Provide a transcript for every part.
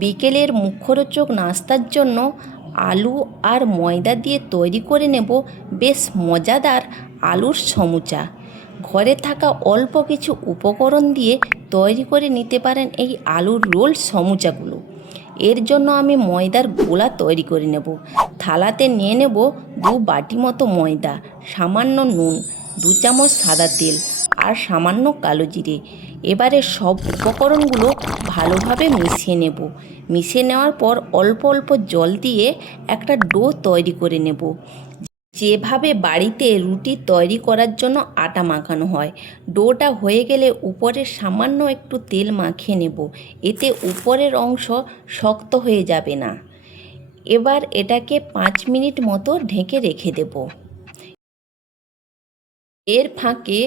বিকেলের মুখরোচক নাস্তার জন্য আলু আর ময়দা দিয়ে তৈরি করে নেব বেশ মজাদার আলুর সমুচা। ঘরে থাকা অল্প কিছু উপকরণ দিয়ে তৈরি করে নিতে পারেন এই আলুর রোল সমুচাগুলো। এর জন্য আমি ময়দার গোলা তৈরি করে নেব। থালাতে নিয়ে নেব 2 বাটি মতো ময়দা, সামান্য নুন, 2 চামচ সাদা তেল আর সামান্য কালো জিরে। এবারে সব উপকরণগুলো ভালোভাবে মিশিয়ে নেব। মিশিয়ে নেওয়ার পর অল্প অল্প জল দিয়ে একটা ডো তৈরি করে নেব। যেভাবে বাড়িতে রুটি তৈরি করার জন্য আটা মাখানো হয়। ডোটা হয়ে গেলে উপরে সামান্য একটু তেল মাখিয়ে নেব, এতে উপরের অংশ শক্ত হয়ে যাবে না। এবার এটাকে 5 মিনিট মতো ঢেকে রেখে দেব। এর ফাঁকে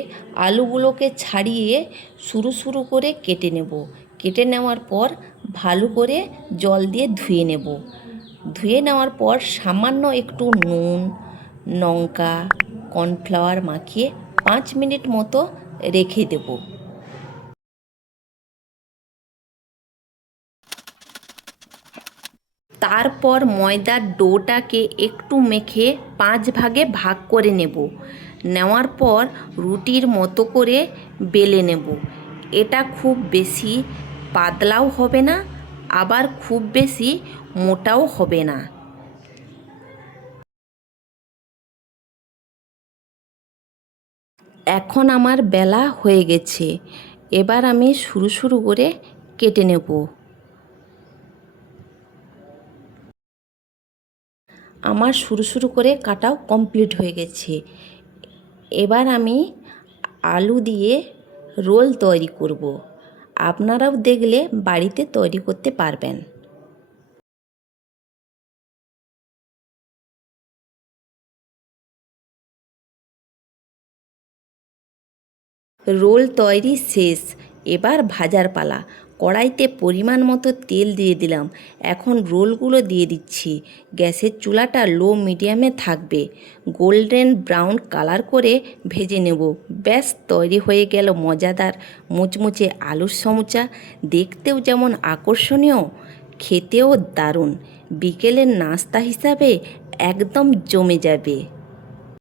আলুগুলোকে ছাড়িয়ে সরু সরু করে কেটে নেব। কেটে নেওয়ার পর ভালো করে জল দিয়ে ধুয়ে নেব। ধুয়ে নেওয়ার পর সামান্য একটু নুন, লঙ্কা, কর্নফ্লাওয়ার মাখিয়ে 5 মিনিট মতো রেখে দেব। তারপর ময়দার ডোটাকে একটু মেখে 5 ভাগে ভাগ করে নেব। নেওয়ার পর রুটির মতো করে বেলে নেব। এটা খুব বেশি পাতলাও হবে না, আবার খুব বেশি মোটাও হবে না। এখন আমার বেলা হয়ে গেছে। এবার আমি সরু সরু করে কেটে নেব। আমার সরু সরু করে কাটাও কমপ্লিট হয়ে গেছে। এবার আমি আলু দিয়ে রোল তৈরি করব। আপনারাও দেখলে বাড়িতে তৈরি করতে পারবেন। রোল তৈরি শেষ। এবার ভাজার পালা। কড়াইতে পরিমাণ মতো তেল দিয়ে দিলাম। এখন রোলগুলো দিয়ে দিচ্ছি। গ্যাসের চুলাটা লো মিডিয়ামে থাকবে। গোল্ডেন ব্রাউন কালার করে ভেজে নেব। ব্যাস তৈরি হয়ে গেল মজাদার মুচমুচে আলুর সমুচা। দেখতেও যেমন আকর্ষণীয়, খেতেও দারুণ। বিকেলের নাস্তা হিসাবে একদম জমে যাবে।